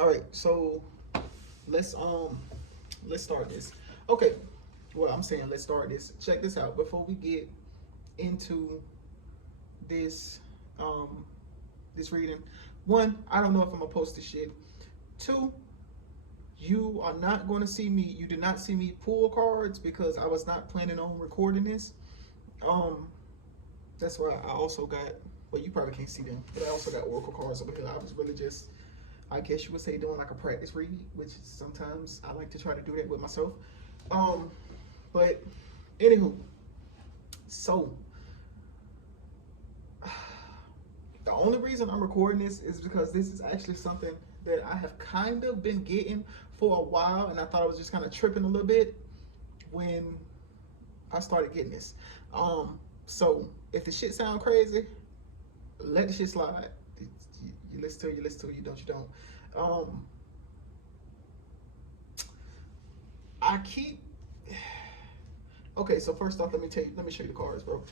All right, so let's start this. Okay, well, I'm saying let's start this. Check this out before we get into this this reading. One, I don't know if I'm gonna post this shit. Two, you are not going to see me. You did not see me pull cards because I was not planning on recording this. That's why I also got. Well, you probably can't see them, but I also got oracle cards over here. I was really just, I guess you would say, doing like a practice read, which sometimes I like to try to do that with myself. But anywho, so the only reason I'm recording this is because this is actually something that I have kind of been getting for a while, and I thought I was just kind of tripping a little bit when I started getting this. So if the shit sound crazy, let the shit slide. You listen to it, you listen to it, you don't. I keep. Okay, so first off, let me show you the cards, bro.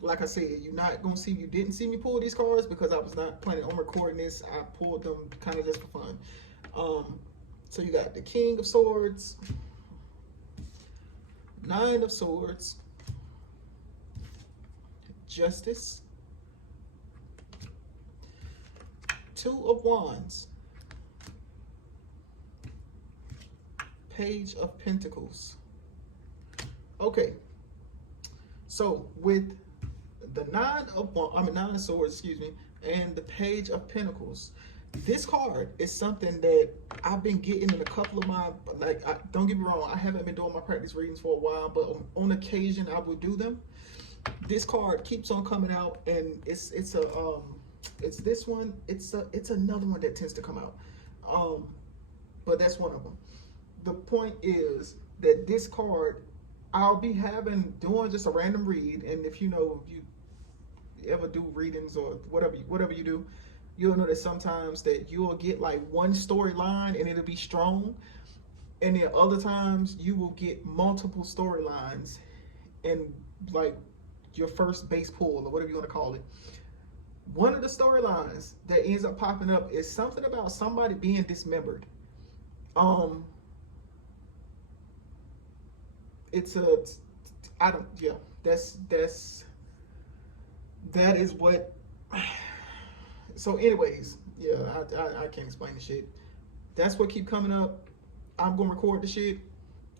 Like I said, you're not gonna see. You didn't see me pull these cards because I was not planning on recording this. I pulled them kind of just for fun. So you got the King of Swords, Nine of Swords, Justice, Two of Wands, Page of Pentacles. Okay, so with the Nine of Swords, excuse me, and the Page of Pentacles, this card is something that I've been getting in a couple of my, don't get me wrong, I haven't been doing my practice readings for a while, but on occasion I will do them. This card keeps on coming out, and it's this one, it's another one that tends to come out. But that's one of them. The point is that this card, I'll be doing just a random read, and if you ever do readings or whatever you do, you'll know that sometimes that you'll get like one storyline and it'll be strong, and then other times you will get multiple storylines and like your first base pull or whatever you want to call it. One of the storylines that ends up popping up is something about somebody being dismembered. That is what. So anyways, yeah, I can't explain the shit. That's what keep coming up. I'm gonna record the shit.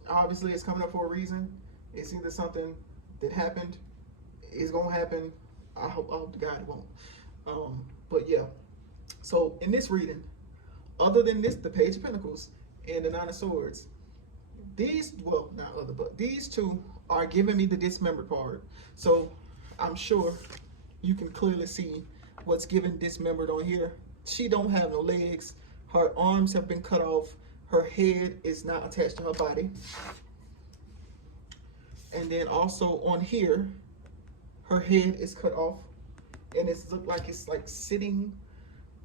Obviously, it's coming up for a reason. It's either something that happened, is gonna happen. I hope to God it won't. But yeah. So in this reading, other than this, the Page of Pentacles and the Nine of Swords, these two are giving me the dismembered part. So I'm sure you can clearly see what's given dismembered on here. She don't have no legs. Her arms have been cut off. Her head is not attached to her body. And then also on here, her head is cut off, and it's looked like it's like sitting.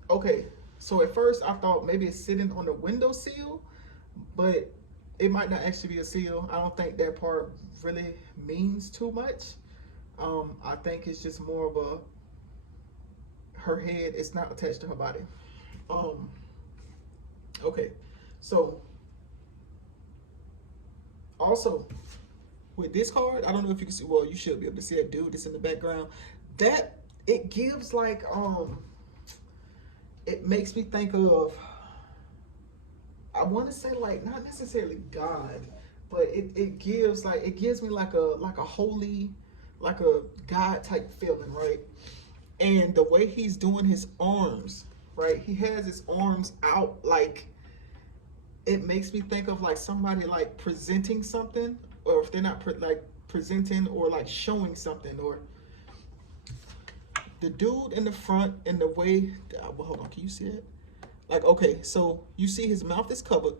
Okay, so at first I thought maybe it's sitting on the windowsill, but it might not actually be a seal. I don't think that part really means too much. I think it's just more of her head is not attached to her body. Okay, so also with this card, I don't know if you can see, well, you should be able to see that dude that's in the background. That, it gives like, it makes me think of, I want to say like, not necessarily God, but it gives me like a holy, like a God type feeling, right? And the way he's doing his arms, right? He has his arms out, like, it makes me think of like somebody like presenting something, or if they're not presenting or like showing something, or the dude in the front and the way, well, hold on, can you see that? Like, okay, so you see his mouth is covered.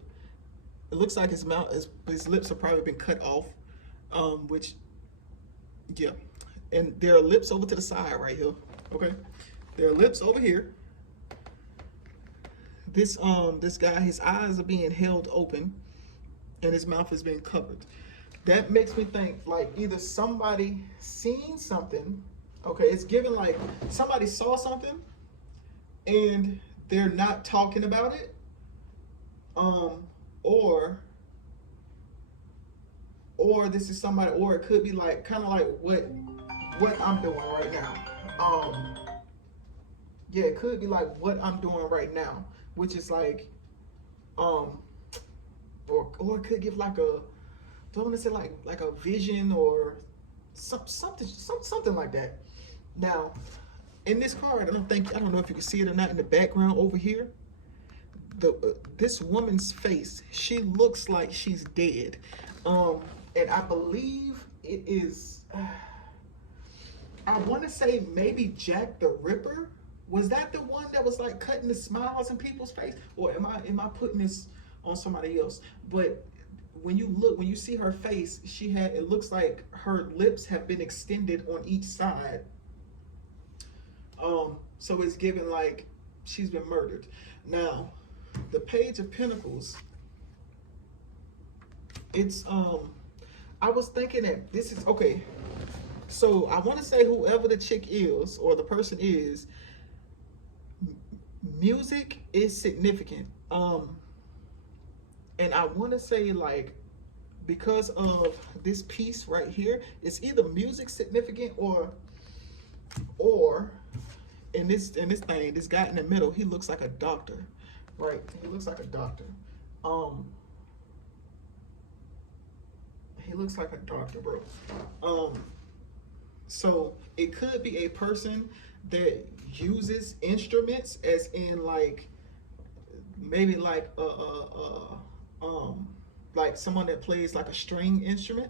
It looks like his lips have probably been cut off, which, yeah. And there are lips over to the side right here, okay? There are lips over here. This guy, his eyes are being held open, and his mouth is being covered. That makes me think like either somebody seen something, okay, it's given like somebody saw something and they're not talking about it, or this is somebody, or it could be like kind of like what I'm doing right now. Yeah, it could be like what I'm doing right now, which is like, or it could give like a, don't want to say like a vision or something like that. Now, in this card, I don't know if you can see it or not in the background over here. This woman's face, she looks like she's dead, and I believe it is. I want to say maybe Jack the Ripper. Was that the one that was like cutting the smiles in people's face, or am I putting this on somebody else? But when you see her face, it looks like her lips have been extended on each side. So it's given like she's been murdered. Now, the Page of Pentacles, it's I was thinking that this is okay. So I want to say whoever the chick is or the person is, music is significant. And I want to say like, because of this piece right here, it's either music significant or in this thing, this guy in the middle, he looks like a doctor, right? He looks like a doctor. He looks like a doctor, bro. So it could be a person that uses instruments, as in like maybe like like someone that plays like a string instrument,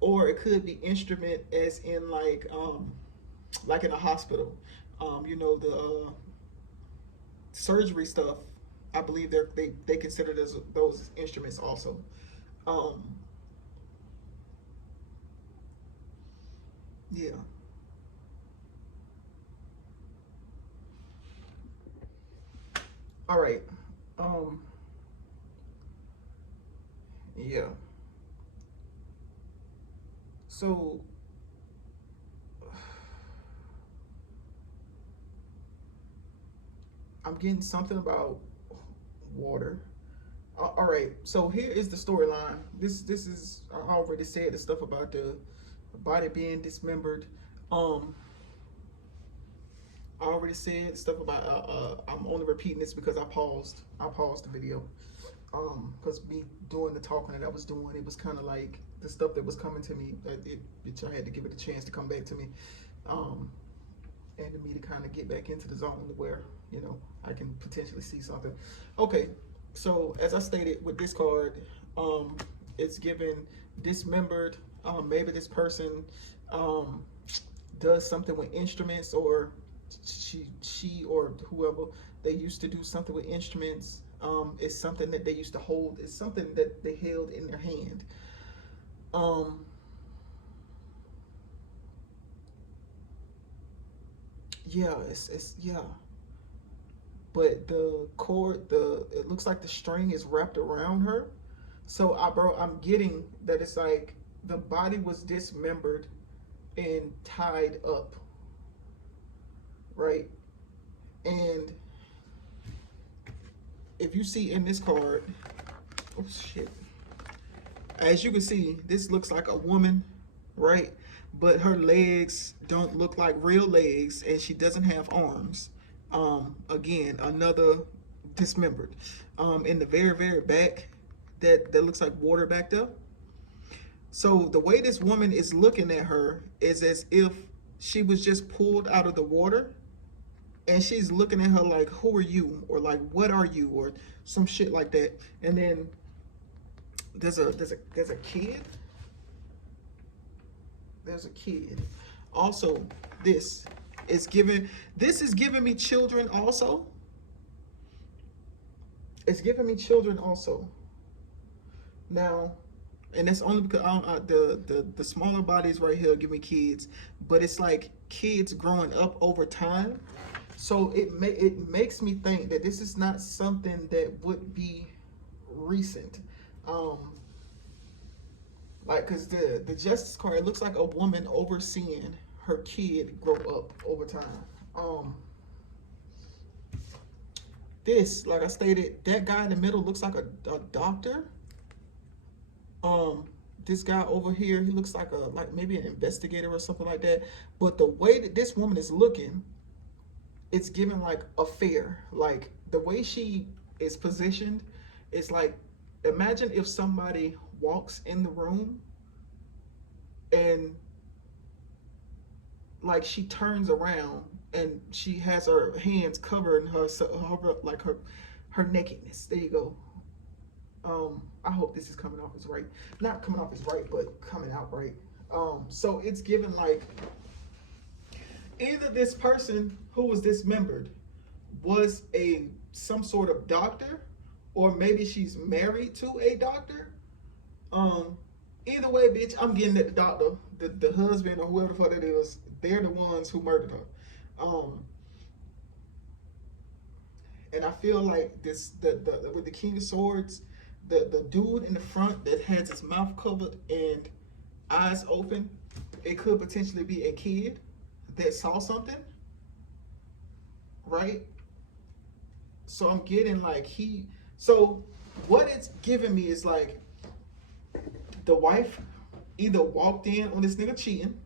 or it could be instrument as in like in a hospital, you know, the surgery stuff. I believe they consider those instruments also. Yeah. All right. Yeah. So I'm getting something about water. All right. So here is the storyline. This is, I already said the stuff about the body being dismembered. I already said stuff about I'm only repeating this because I paused the video, because me doing the talking that I was doing, it was kind of like the stuff that was coming to me, I had to give it a chance to come back to me, and to me to kind of get back into the zone where, you know, I can potentially see something. Okay, so as I stated with this card, it's given dismembered. Maybe this person does something with instruments, or she or whoever, they used to do something with instruments. It's something that they used to hold. It's something that they held in their hand. Yeah, it's yeah. But the cord, it looks like the string is wrapped around her. So I'm getting that it's like the body was dismembered and tied up, right? And if you see in this card, oh shit, as you can see, this looks like a woman, right? But her legs don't look like real legs, and she doesn't have arms. Again, another dismembered. In the very, very back, that looks like water backed up. So the way this woman is looking at her is as if she was just pulled out of the water, and she's looking at her like, who are you? Or like, what are you? Or some shit like that. And then there's a kid. There's a kid. Also, this is giving me children also. It's giving me children also. Now, and that's only because the smaller bodies right here give me kids, but it's like kids growing up over time. So it makes me think that this is not something that would be recent. Like, because the Justice card, it looks like a woman overseeing her kid grow up over time. this, like I stated, that guy in the middle looks like a doctor. This guy over here, he looks like maybe an investigator or something like that. But the way that this woman is looking, it's giving like affair. Like the way she is positioned, it's like, imagine if somebody walks in the room and like she turns around and she has her hands covering her nakedness. There you go. I hope this is coming off as right. Not coming off as right, but coming out right. So it's given like either this person who was dismembered was some sort of doctor, or maybe she's married to a doctor. Either way, bitch, I'm getting at the doctor, the husband or whoever the fuck it is. They're the ones who murdered her. And I feel like this with the King of Swords, the dude in the front that has his mouth covered and eyes open, it could potentially be a kid that saw something, right? So I'm getting like so what it's giving me is like the wife either walked in on this nigga cheating,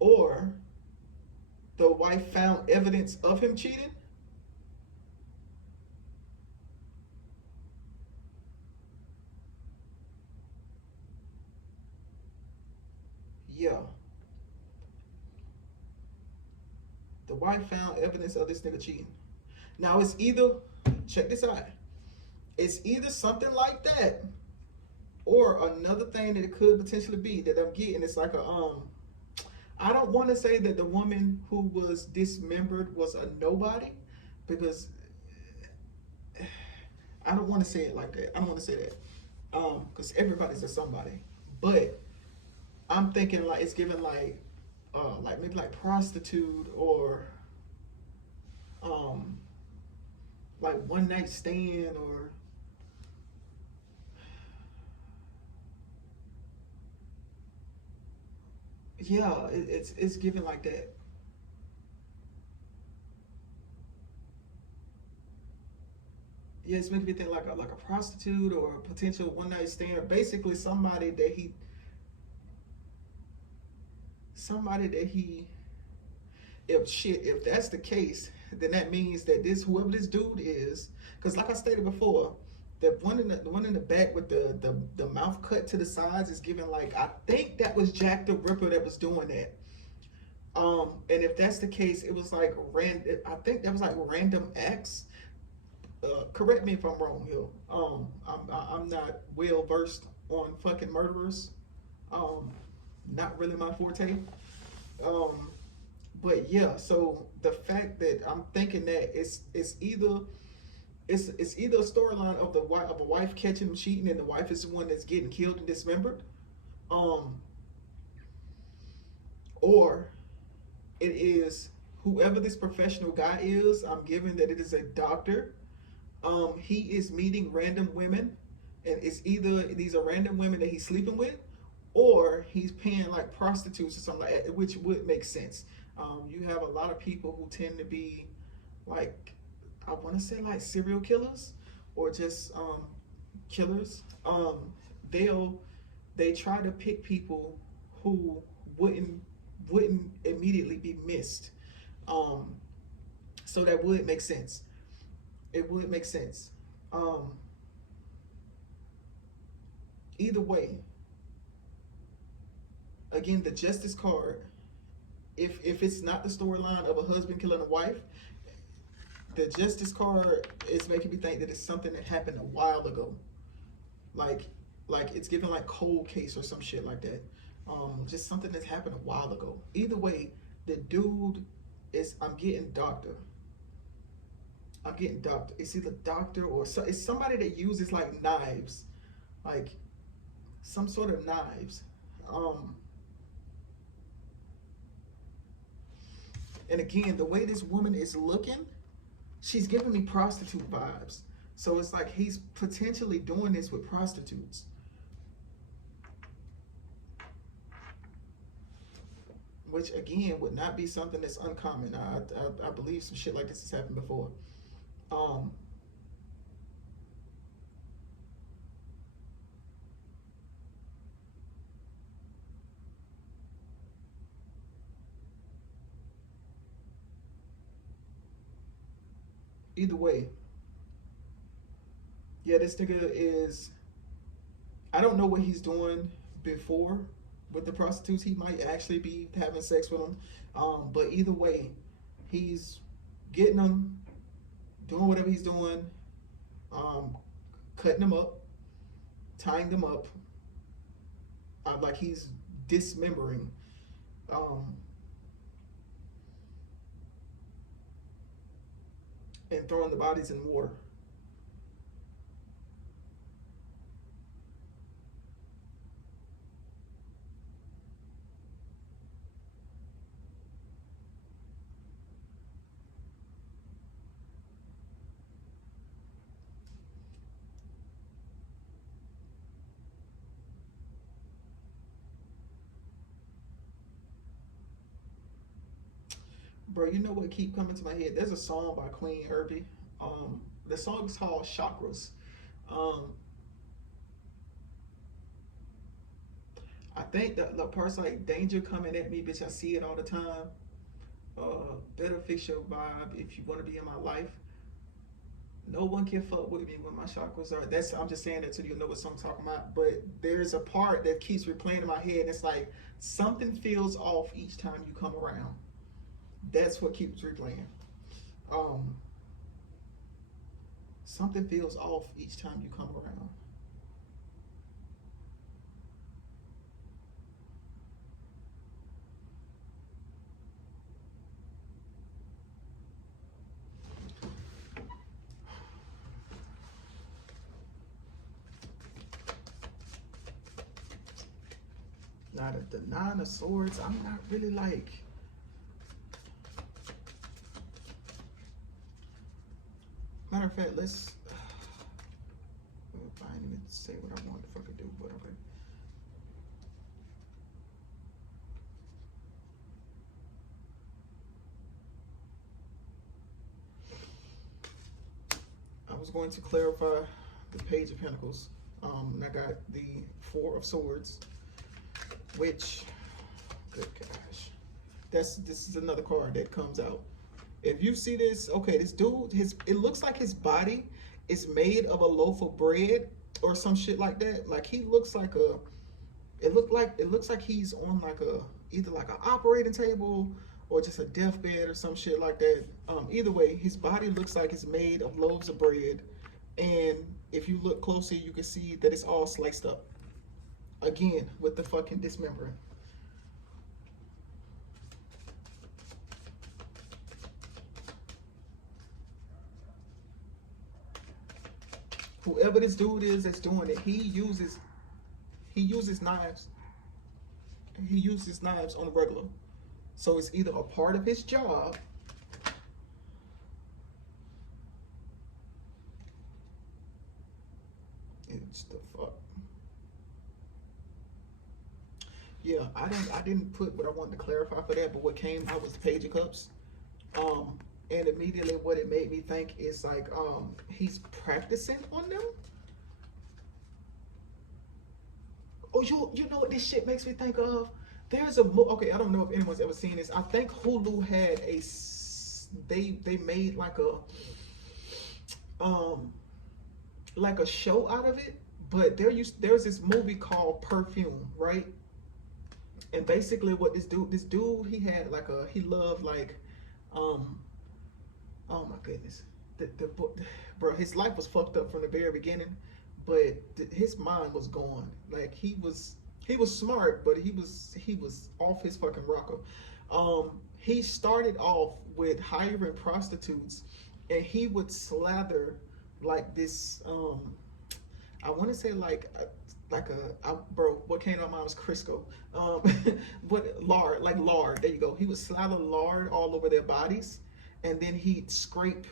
or the wife found evidence of him cheating. Yeah. The wife found evidence of this nigga cheating. Now it's either, check this out, it's either something like that, or another thing that it could potentially be that I'm getting. It's like I don't want to say that the woman who was dismembered was a nobody, because I don't want to say it like that. I don't want to say that, because everybody's a somebody. But I'm thinking like it's given like maybe like prostitute, or like one night stand, or yeah, it's given like that. Yeah, it's making me think like a prostitute or a potential one night stand, or basically somebody that he if that's the case, then that means that whoever this dude is, because like I stated before, the one in the back with the mouth cut to the sides is giving like, I think that was Jack the Ripper that was doing that. And if that's the case, it was like I think that was like random acts. Correct me if I'm wrong here. I'm not well versed on fucking murderers. Not really my forte. But yeah, so the fact that I'm thinking that it's either a storyline of a wife catching him cheating, and the wife is the one that's getting killed and dismembered, or it is whoever this professional guy is. I'm giving that it is a doctor. He is meeting random women, and it's either these are random women that he's sleeping with, or he's paying like prostitutes or something like that, which would make sense. You have a lot of people who tend to be like, I want to say like serial killers, or just killers. They try to pick people who wouldn't immediately be missed. So that would make sense. It would make sense. Either way, again, the Justice card, if it's not the storyline of a husband killing a wife, the Justice card is making me think that it's something that happened a while ago. Like it's giving like cold case or some shit like that. Just something that's happened a while ago. Either way, the dude I'm getting doctor. It's either doctor or it's somebody that uses like knives, like some sort of knives. And again, the way this woman is looking, she's giving me prostitute vibes. So it's like he's potentially doing this with prostitutes. Which again would not be something that's uncommon. I believe some shit like this has happened before. either way, yeah, this nigga is, I don't know what he's doing before with the prostitutes. He might actually be having sex with them. But either way, he's getting them, doing whatever he's doing, um, cutting them up, tying them up, like he's dismembering. Um, and throwing the bodies in water. Bro, you know what keep coming to my head? There's a song by Queen Herbie. The song is called Chakras. Um, I think that the parts like danger coming at me, bitch, I see it all the time. Better fix your vibe if you want to be in my life. No one can fuck with me when my chakras are. That's I'm just saying that so you know what song I'm talking about. But there's a part that keeps replaying in my head, and it's like something feels off each time you come around. That's what keeps replaying. Um, Something feels off each time you come around. Now the Nine of Swords, I'm not really like. Matter of fact, let's. I didn't even say what I wanted to fucking do, but okay. I was going to clarify the Page of Pentacles. And I got the Four of Swords, which, good gosh, this is another card that comes out. If you see this, okay, this dude, it looks like his body is made of a loaf of bread or some shit like that. Like he looks like it looks like he's on like either like an operating table or just a deathbed or some shit like that. Either way, his body looks like it's made of loaves of bread, and if you look closely, you can see that it's all sliced up. Again, with the fucking dismembering. Whoever this dude is that's doing it, he uses knives. He uses knives on the regular. So it's either a part of his job. It's the fuck. Yeah, I didn't put what I wanted to clarify for that, but what came out was the Page of Cups. And immediately what it made me think is like he's practicing on them. Oh, you know what this shit makes me think of? There's a okay, I don't know if anyone's ever seen this. I think Hulu had they made like a show out of it, but there's this movie called Perfume, right? And basically what this dude he had like he loved like oh my goodness, the bro, his life was fucked up from the very beginning, but his mind was gone. Like he was smart, but he was off his fucking rocker. He started off with hiring prostitutes, and he would slather like this. I want to say bro, what came to my mind was Crisco. But lard. There you go. He would slather lard all over their bodies, and then he'd scrape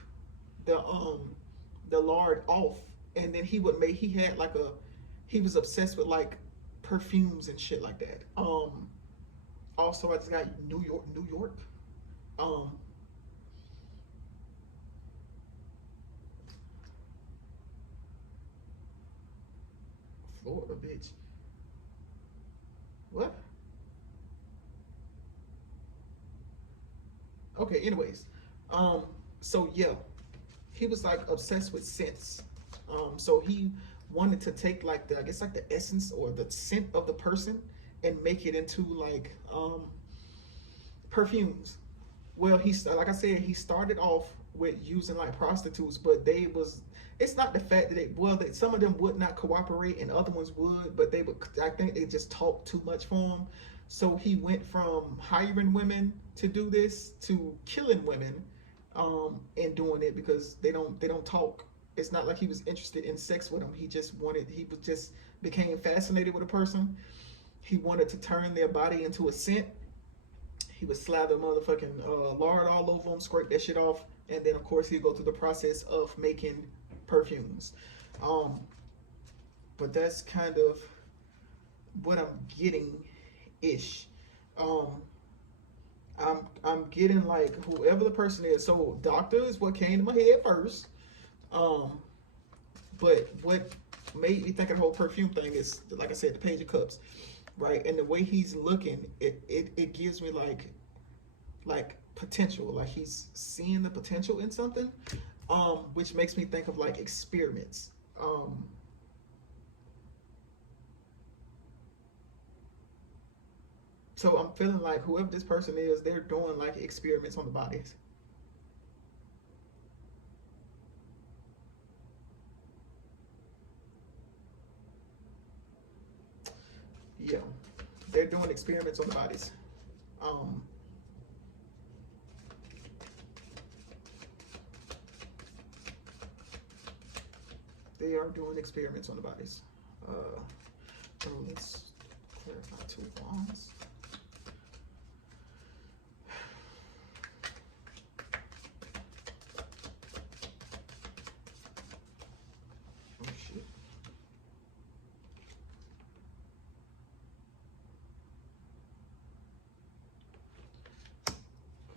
the lard off, and then he had like he was obsessed with like perfumes and shit like that. Also I just got New York. Florida, bitch. What? Okay, anyways. So yeah, he was like obsessed with scents. So he wanted to take like the, I guess like the essence or the scent of the person and make it into like perfumes. Well, like I said, he started off with using like prostitutes, but they was, it's not the fact that some of them would not cooperate and other ones would, but they would, I think they just talked too much for him. So he went from hiring women to do this to killing women, and doing it because they don't talk. It's not like he was interested in sex with them. He was just became fascinated with a person. He wanted to turn their body into a scent. He would slather motherfucking lard all over them, scrape that shit off, and then of course he'd go through the process of making perfumes. But that's kind of what I'm getting ish. I'm getting like whoever the person is. So doctor is what came to my head first. But what made me think of the whole perfume thing is, like I said, the Page of Cups, right? And the way he's looking, it gives me like potential, like he's seeing the potential in something, which makes me think of like experiments. So I'm feeling like whoever this person is, they're doing like experiments on the bodies. Yeah, they're doing experiments on the bodies. They are doing experiments on the bodies. So let's clarify 2 wands. Oh shit.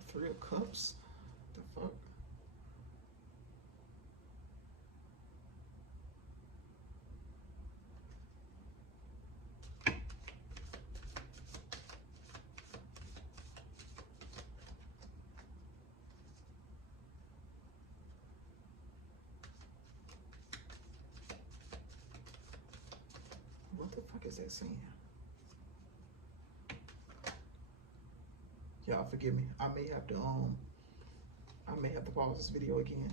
3 of Cups. The fuck? What the fuck is that saying? Y'all forgive me. I may have to pause this video again.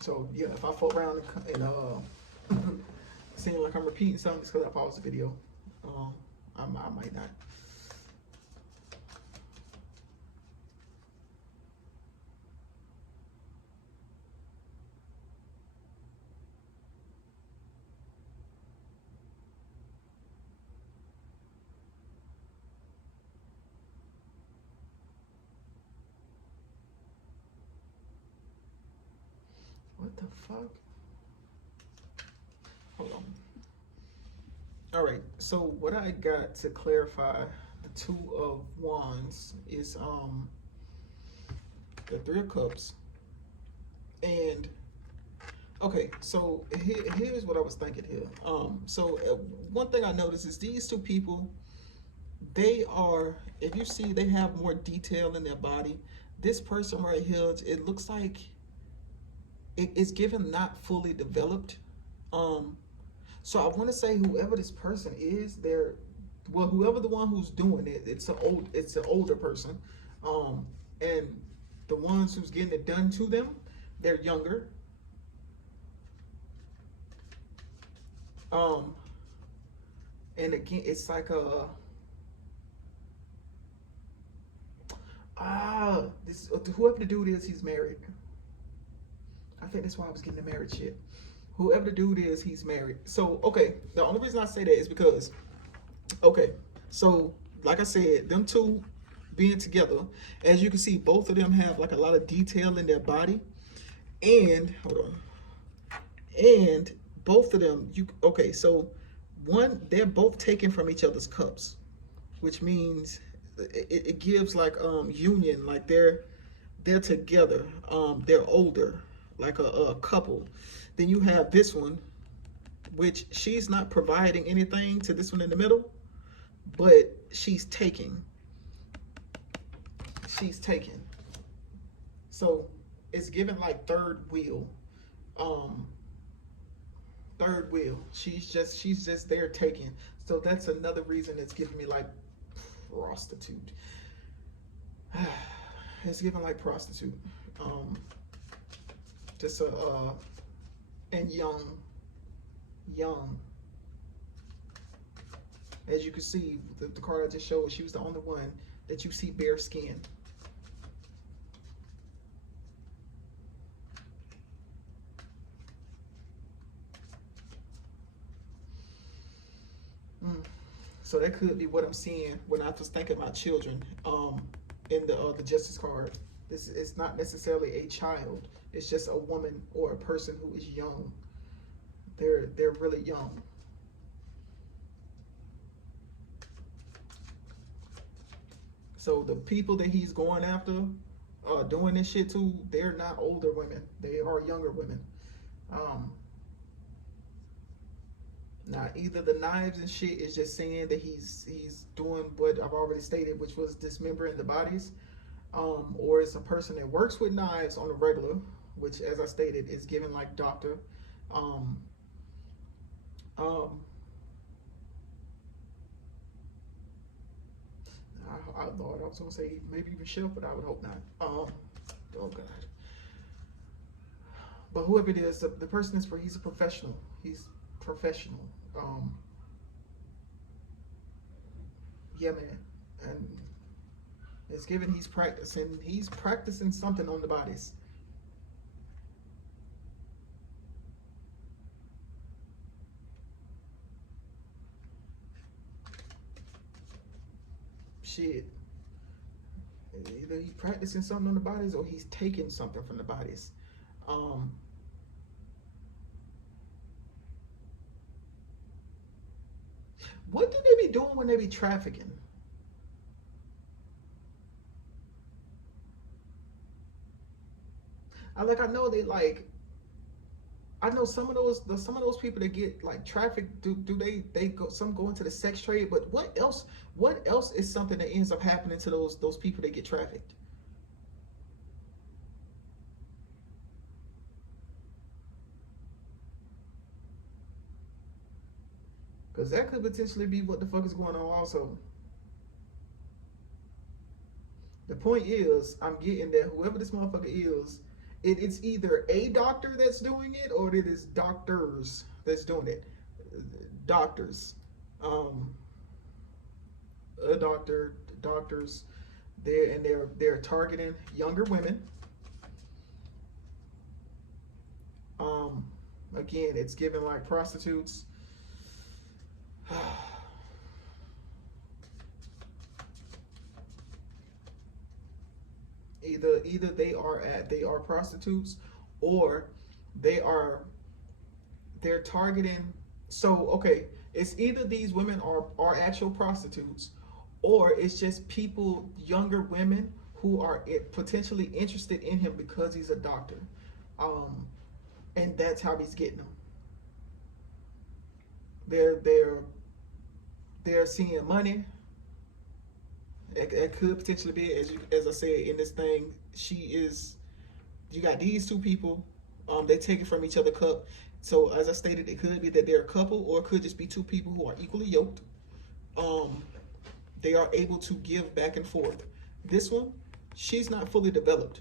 So yeah, if I fuck around and seem like I'm repeating something, it's because I paused the video. I might not. What the fuck? Hold on. All right, so what I got to clarify the 2 of Wands is the 3 of Cups. And okay, so here's what I was thinking here. So one thing I noticed is these 2 people, they are, if you see, they have more detail in their body. This person right here, it looks like it's given not fully developed. So I want to say whoever this person is, whoever the one who's doing it, it's an older person, and the ones who's getting it done to them, they're younger. And again, it's like whoever the dude is, he's married. I think that's why I was getting the married shit. Whoever the dude is, he's married. So, okay, the only reason I say that is because, okay, so like I said, them 2 being together, as you can see, both of them have like a lot of detail in their body. And, hold on. And both of them, okay, so one, they're both taken from each other's cups, which means it gives like union, like they're together, they're older, like a couple. Then you have this one, which she's not providing anything to this one in the middle, but she's taking. She's taking. So it's given like third wheel. Third wheel. She's just there taking. So that's another reason it's giving me like prostitute. It's giving like prostitute. Just and young. As you can see, the card I just showed, she was the only one that you see bare skin. So that could be what I'm seeing when I was thinking about children. In the Justice card, this is not necessarily a child. It's just a woman or a person who is young. They're really young. So the people that he's going after, doing this shit to, they're not older women. They are younger women. Now, either the knives and shit is just saying that he's doing what I've already stated, which was dismembering the bodies, or it's a person that works with knives on a regular, which, as I stated, is given like doctor. Lord, I was gonna say maybe even chef, but I would hope not. Oh God. But whoever it is, the person is he's a professional. He's professional. Yeah, man. And it's given he's practicing something on the bodies. Shit. Either he's practicing something on the bodies or he's taking something from the bodies. What do they be doing when they be trafficking? I know they like. I know some of those people that get like trafficked. Do they go into the sex trade? But what else? What else is something that ends up happening to those people that get trafficked? Because that could potentially be what the fuck is going on also. The point is, I'm getting that whoever this motherfucker is, it's either a doctor that's doing it or it is doctors that's doing it. Doctors. Doctors. They're targeting younger women. Again, it's given like prostitutes. Either they are prostitutes, or they're targeting. So okay, it's either these women are actual prostitutes, or it's just people, younger women who are potentially interested in him because he's a doctor, and that's how he's getting them. They're seeing money. It could potentially be, as I said in this thing, you got these two people, they take it from each other cup. So as I stated, it could be that they're a couple, or it could just be two people who are equally yoked. They are able to give back and forth. This one, she's not fully developed,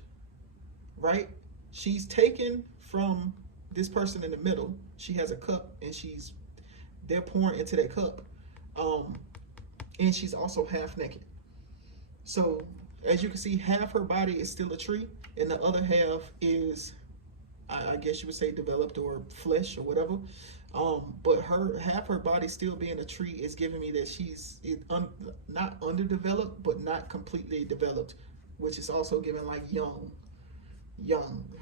right? She's taken from this person in the middle. She has a cup, and they're pouring into that cup. And she's also half naked. So as you can see, half her body is still a tree, and the other half is, I guess you would say, developed or flesh or whatever. But half her body still being a tree is giving me that she's not underdeveloped, but not completely developed, which is also giving like young.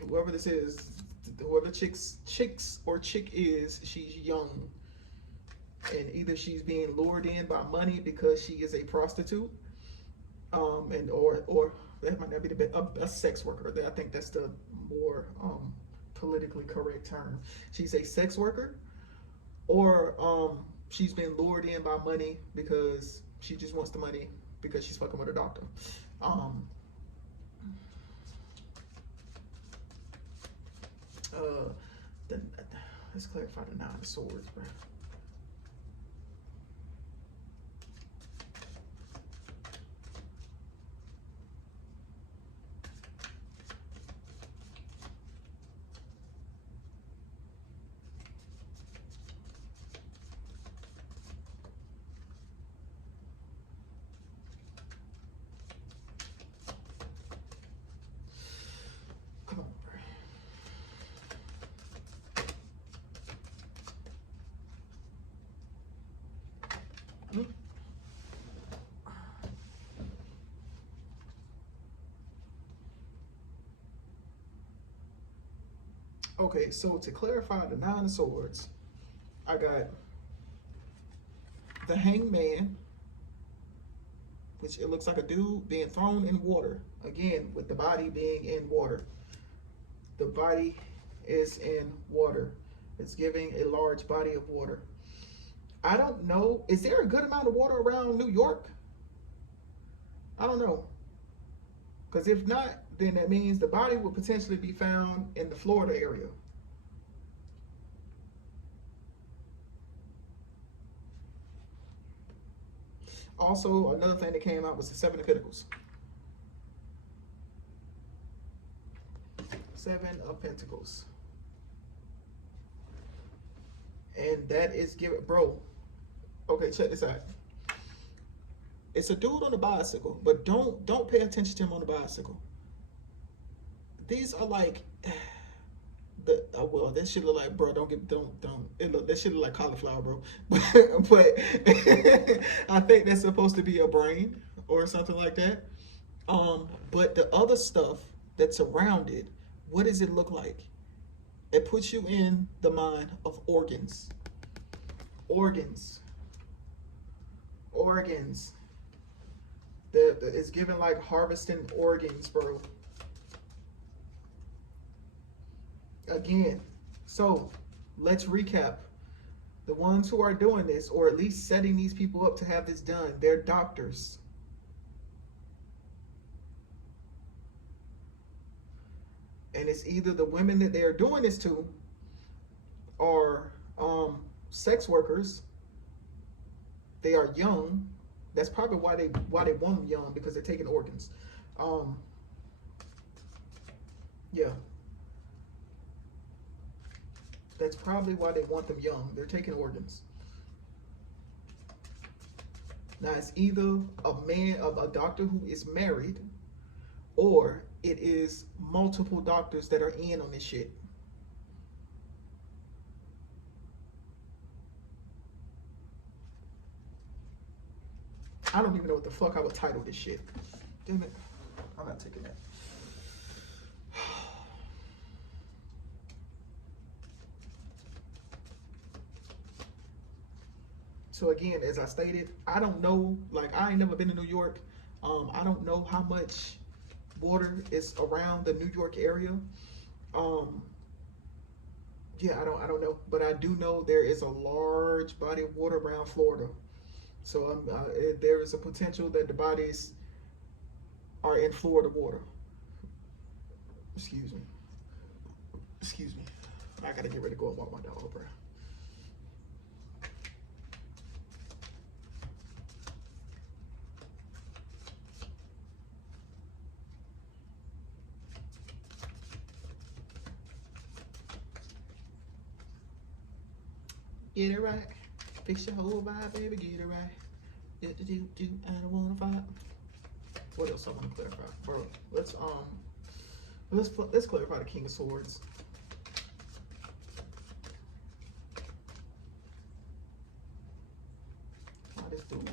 Whoever this is, whoever chicks or chick is, she's young. And either she's being lured in by money because she is a prostitute, or that might not be a sex worker. I think that's the more politically correct term. She's a sex worker, or she's been lured in by money because she just wants the money because she's fucking with a doctor. The, let's clarify the Nine of Swords, bro. Come on, bro. Okay, so to clarify the Nine of Swords, I got the Hangman, which it looks like a dude being thrown in water. Again, with the body being in water. The body is in water. It's giving a large body of water. I don't know. Is there a good amount of water around New York? I don't know. Because if not, then that means the body would potentially be found in the Florida area. Also, another thing that came out was the Seven of Pentacles. Seven of Pentacles. And that is giving, bro. Okay, check this out. It's a dude on a bicycle, but don't pay attention to him on the bicycle. These are like well, that shit look like, bro. Don't. It look, that shit look like cauliflower, bro. But I think that's supposed to be a brain or something like that. But the other stuff that's around it, what does it look like? It puts you in the mind of organs. Organs. It's given like harvesting organs, bro. Again, so let's recap. The ones who are doing this, or at least setting these people up to have this done, they're doctors. And it's either the women that they're doing this to are sex workers. They are young. That's probably why they want them young, because they're taking organs. Yeah. That's probably why they want them young. They're taking organs. Now it's either a doctor who is married, or it is multiple doctors that are in on this shit. I don't even know what the fuck I would title this shit. Damn it. I'm not taking that. So again, as I stated, I don't know, like I ain't never been to New York. I don't know how much water is around the New York area. Yeah, I don't know, but I do know there is a large body of water around Florida. So there is a potential that the bodies are in Florida water. Excuse me. I gotta get ready to go and walk my dog, bro. Get it right. Fix your whole vibe, baby. Get it right. I don't wanna fight. What else I want to clarify, bro? Let's clarify the King of Swords. This dude,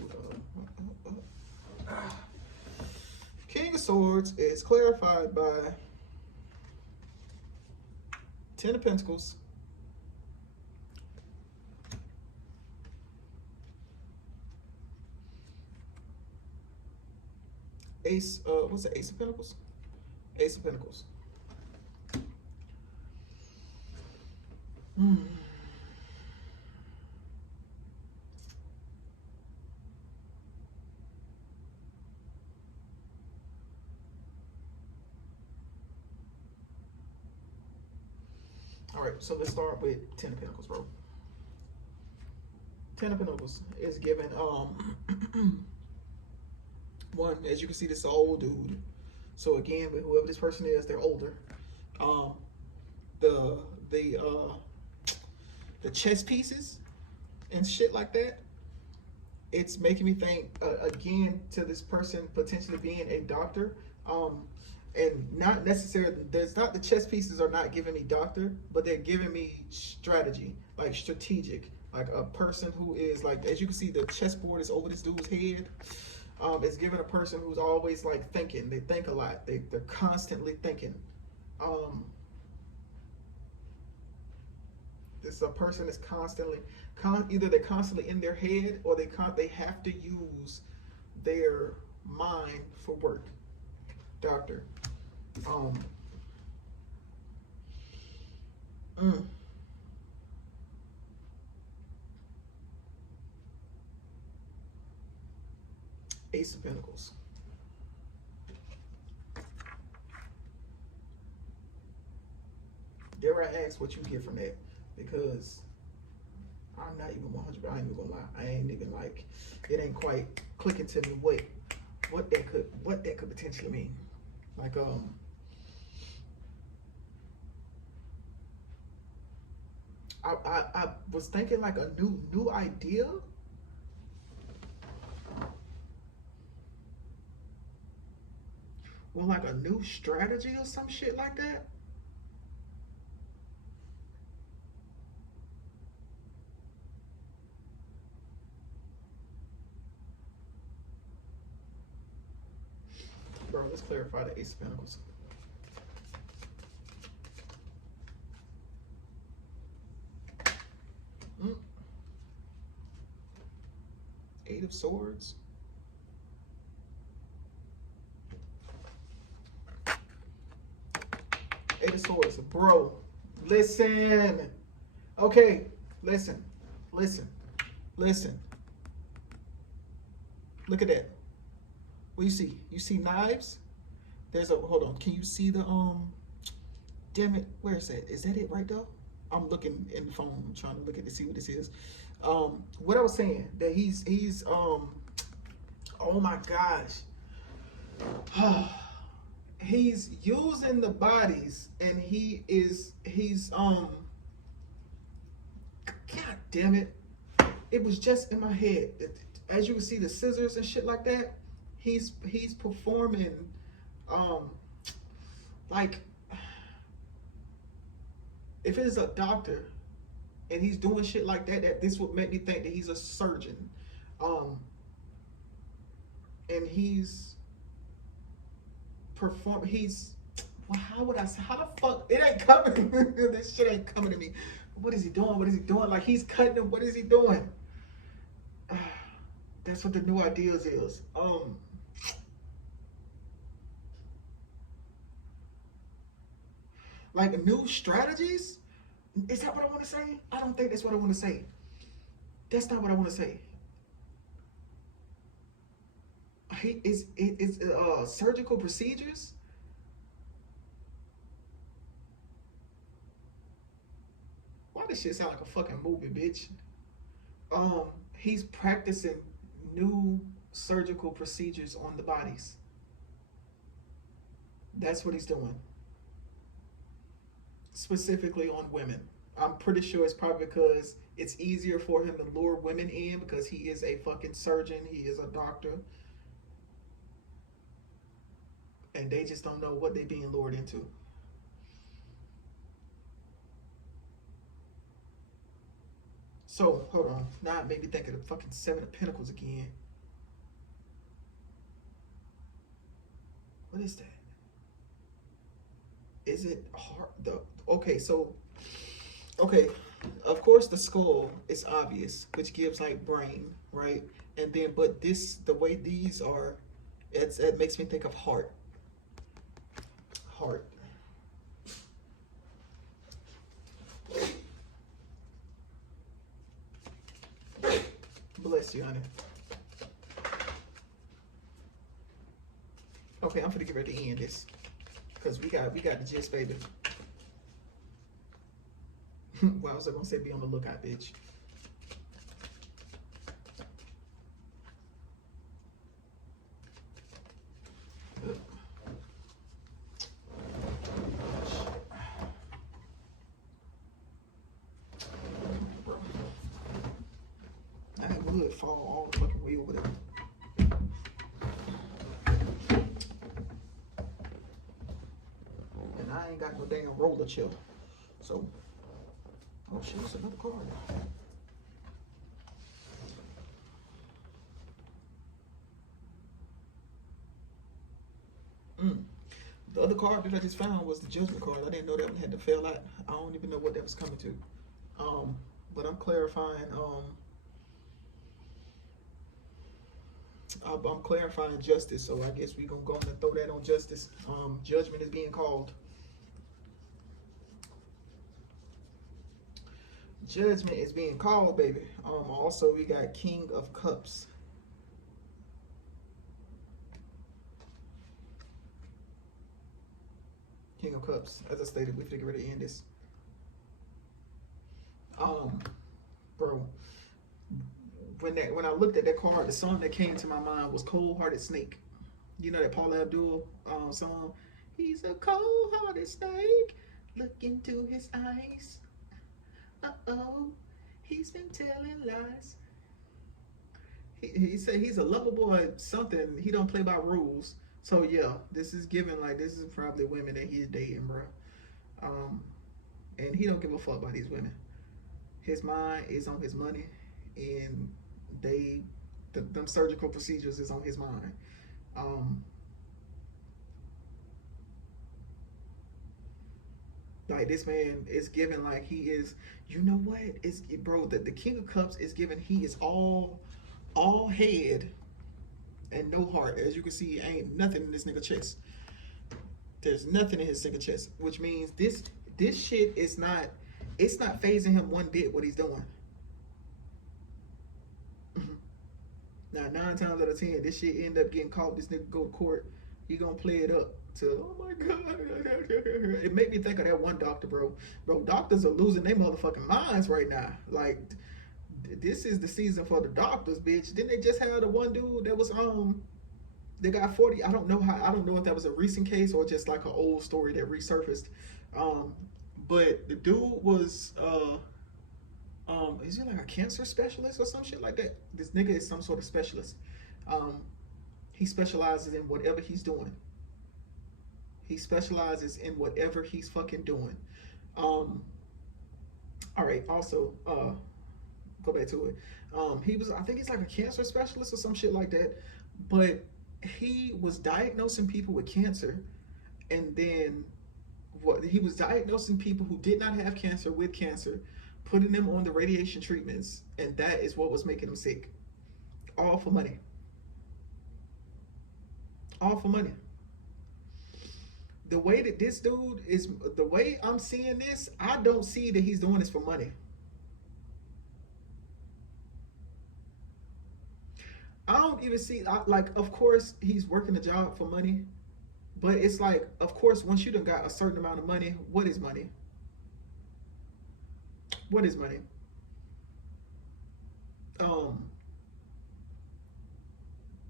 King of Swords is clarified by Ten of Pentacles, what's the Ace of Pentacles? Ace of Pentacles. All right, so let's start with Ten of Pentacles, bro. Ten of Pentacles is given one, as you can see, this is an old dude. So again, with whoever this person is, they're older. The chess pieces and shit like that, it's making me think again to this person potentially being a doctor. And not necessarily, there's not, the chess pieces are not giving me doctor, but they're giving me strategy, like strategic, like a person who is like, as you can see, the chessboard is over this dude's head. It's giving a person who's always like thinking. They think a lot. They're constantly thinking. This is a person that's constantly, either they're constantly in their head or they have to use their mind for work. Doctor. Ace of Pentacles. Dare I ask what you get from that? Because I'm not even 100. I ain't even gonna lie. I ain't even like, it ain't quite clicking to me what that could potentially mean. Like I was thinking like a new idea. Or like a new strategy or some shit like that. Bro, let's clarify the Ace of Pentacles. Eight of Swords. Eight of Swords. Bro, listen. Okay, listen. Look at that. What do you see? You see knives? There's a, hold on. Can you see the, damn it. Where is that? Is that it right there? I'm looking in the phone. I'm trying to look at to see what this is. What I was saying, that he's oh my gosh. He's using the bodies and he's God damn it. It was just in my head. As you can see the scissors and shit like that, he's performing like, if it is a doctor and he's doing shit like that, this would make me think that he's a surgeon. And he's well, how would I say, how the fuck, it ain't coming. This shit ain't coming to me. What is he doing? Like, he's cutting him. What is he doing? That's what the new ideas is. Like new strategies? Is that what I want to say? I don't think that's what I want to say. That's not what I want to say. It's surgical procedures. Why does shit sound like a fucking movie, bitch? He's practicing new surgical procedures on the bodies. That's what he's doing. Specifically on women. I'm pretty sure it's probably because it's easier for him to lure women in because he is a fucking surgeon. He is a doctor. And they just don't know what they're being lured into. So, hold on. Now it made me think of the fucking Seven of Pentacles again. What is that? Is it hard? Okay, so, okay, of course the skull is obvious, which gives like brain, right? And then, but this, the way these are, it makes me think of heart. Heart. bless you, honey. Okay, I'm gonna get ready to end this because we got the gist, baby. Well, I was gonna say be on the lookout, bitch. I had wood fall all the fucking way over there. And I ain't got no damn roller chill. So, oh shit, it's another card. The other card that I just found was the Judgment card. I didn't know that one had to fail out. I don't even know what that was coming to. But I'm clarifying. I'm clarifying justice. So I guess we're gonna go and throw that on justice. Judgment is being called. Judgment is being called, baby. Also, we got King of Cups. King of Cups. As I stated, we figure to end this. Bro, when I looked at that card, the song that came to my mind was Cold Hearted Snake. You know that Paula Abdul song? He's a cold-hearted snake. Look into his eyes. Uh-oh, he's been telling lies. He said he's a lover boy, something. He don't play by rules. So yeah, this is given like this is probably women that he's dating, bro. And he don't give a fuck about these women. His mind is on his money, and them surgical procedures is on his mind. Like this man is given like he is, you know what? It's bro, the King of Cups is given he is all head and no heart. As you can see, ain't nothing in this nigga chest. There's nothing in his nigga chest, which means this shit is not, it's not phasing him one bit what he's doing. Now 9 times out of 10, this shit end up getting caught. This nigga go to court. He gonna play it up to, oh my god. It made me think of that one doctor, bro. Bro, doctors are losing their motherfucking minds right now. Like, this is the season for the doctors, bitch. Didn't they just have the one dude that was they got 40? I don't know if that was a recent case or just like an old story that resurfaced. But the dude was is he like a cancer specialist or some shit like that? This nigga is some sort of specialist. He specializes in whatever he's doing. He specializes in whatever he's fucking doing. All right, also, go back to it. He was, I think he's like a cancer specialist or some shit like that. But he was diagnosing people with cancer, and then he was diagnosing people who did not have cancer with cancer, putting them on the radiation treatments, and that is what was making them sick. All for money. All for money. The way that this dude is, the way I'm seeing this, I don't see that he's doing this for money. I don't even see, like, of course, he's working a job for money, but it's like, of course, once you done got a certain amount of money, what is money? What is money?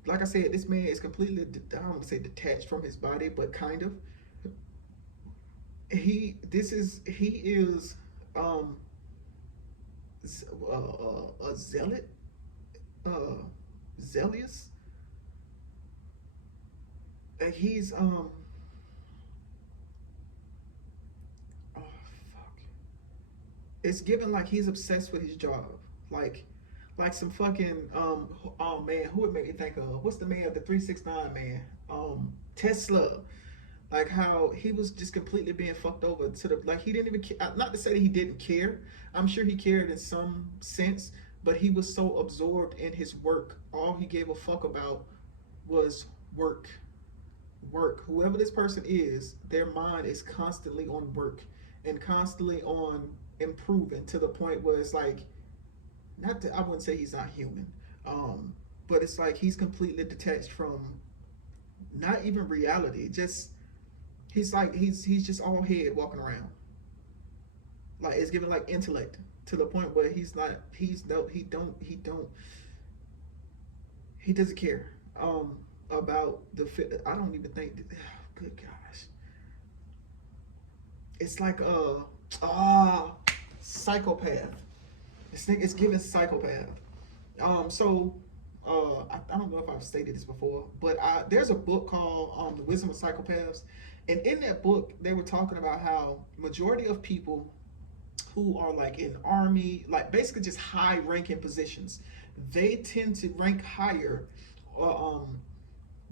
Like I said, this man is completely, I don't want to say detached from his body, but kind of. He is a zealot, zealous. He's oh fuck. It's given like he's obsessed with his job, like some fucking oh man, who would make me think of, what's the man, the 369 man, Tesla. Like how he was just completely being fucked over to the, like he didn't even care. Not to say that he didn't care. I'm sure he cared in some sense, but he was so absorbed in his work. All he gave a fuck about was work. Work. Whoever this person is, their mind is constantly on work and constantly on improving to the point where it's like, not to, I wouldn't say he's not human. But it's like he's completely detached from not even reality. Just he's like he's just all head walking around. Like it's giving like intellect to the point where he's not he's no he doesn't care about the fit. I don't even think that, good gosh. It's like psychopath. This nigga is giving psychopath. So I don't know if I've stated this before, but there's a book called The Wisdom of Psychopaths, and in that book they were talking about how majority of people who are like in army, like basically just high ranking positions, they tend to rank higher,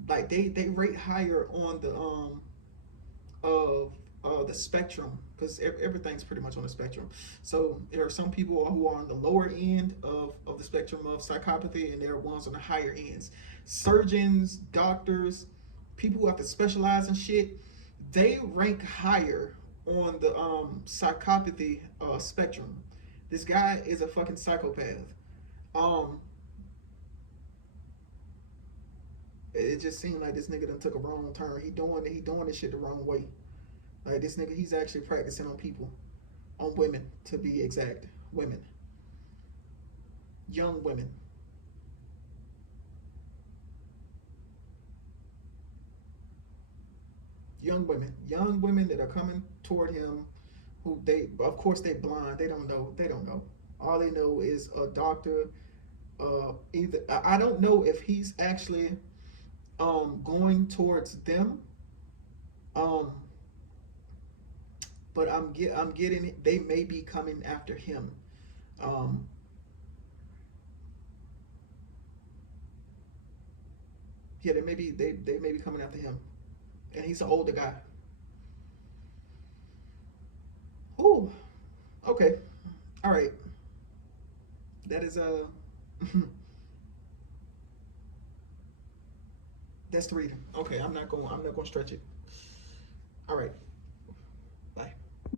like they rate higher on the of the spectrum, because everything's pretty much on the spectrum. So there are some people who are on the lower end of the spectrum of psychopathy, and there are ones on the higher ends. Surgeons, doctors, people who have to specialize in shit, they rank higher on the psychopathy spectrum. This guy is a fucking psychopath. It just seemed like this nigga done took a wrong turn. He doing this shit the wrong way. Like this nigga, he's actually practicing on people, on women to be exact, women, young women. Young women that are coming toward him, who they, of course, they blind. They don't know. All they know is a doctor. Either I don't know if he's actually going towards them. Um, but I'm getting they may be coming after him. Um, yeah, they may be coming after him, and he's an older guy. Ooh, okay, all right. That is that's the reading. Okay, I'm not going to stretch it. All right.